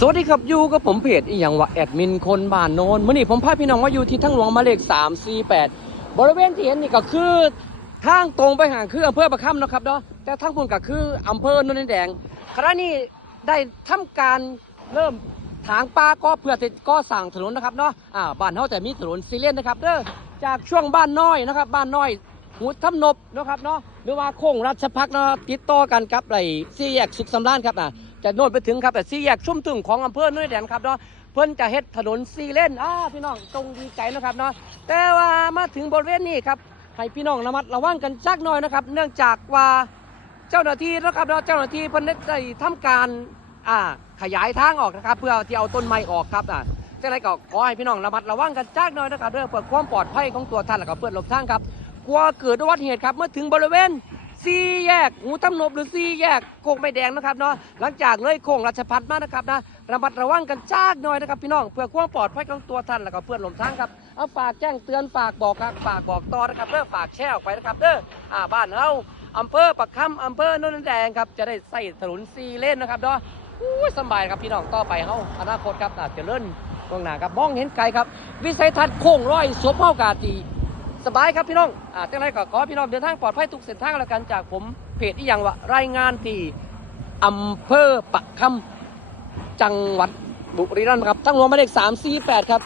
สวัสดีครับอยู่กับผมเพจอีหยังว่าแอดมินคนบ้านโนนเมื่อนี้ผมพาพี่น้องมาอยู่ที่ทั้งหลวงมาเลข3 4 8 บริเวณที่เห็นนี่ก็คือทางตรงไปหางคืออำเภอประคำนะครับเนาะแต่ทางพุ่นก็คืออำเภอโนนนแดงขณะนี้ได้ทำการเริ่มถางปลาก็เพื่อจะก่อสร้างถนนนะครับเนาะอ่าบ้านเขาจะมีถนนซีเลนนะครับเด้อจากช่วงบ้านน้อยนะครับ บ้านน้อยหูทำนบนะครับเนาะหรือว่าโค้งรัชพักเนาะติดต่อกันครับไรสี่แยกสุขสำราญครับอะ จะโน่นไปถึงครับแต่สี่แยกชุ่มถึงของอำเภอน้อยแดนครับเนาะเพิ่นจะเฮ็ดถนนซี่เลนอ่าพี่น้องตรงดีใจนะครับเนาะแต่ว่ามาถึงบริเวณนี้ครับให้พี่น้องระมัดระวังกันจักหน่อยนะครับ เนื่องจากว่าเจ้าหน้าที่นะครับเนาะเจ้าหน้าที่เพิ่นได้ทำการอ่าขยายทางออกนะครับ เพื่อที่เอาต้นไม้ออกครับอะจะไรก็ขอให้พี่น้องระมัดระวังกันจักหน่อยนะครับเพื่อความปลอดภัยของตัวท่านและก็เพื่อนหลบทางครับกลัวเกิดอุบัติเหตุครับเมื่อถึงบริเวณ สี่แยกหูตำนบหรือสี่แยกโค้งไม่แดงนะครับเนาะหลังจากเลยโค้งราชพัฒมานะครับนะระมัดระวังกันจ้ากหน่อยนะครับพี่น้องเพื่อความปลอดภัยของตัวท่านและก็เพื่อนหลงทางครับเอาฝากแจ้งเตือนฝากบอกครับฝากบอกต่อนะครับเด้อฝากแชร์ออกไปนะครับเด้ออ่าบ้านเฮาอำเภอปักคำอำเภอโนนนแดงครับจะได้ใส่ถนนซีเลนนะครับเนาะอู้สบายครับพี่น้องต่อไปเฮาอนาคตครับอาจจะเลื่อนตรงหน้าครับมองเห็นไกลครับ วิสัยทัศน์โค้งร้อยสวมเฮากาตี สบายครับพี่น้องอ่าจังไรก็ขอพี่น้องเดินทางปลอดภัยทุกเส้นทางแล้วกันจากผมเพจอีหยังวะรายงานที่อำเภอปะคำจังหวัดบุรีรัมย์ครับทั้งรวมหมายเลข3 4 8 ครับ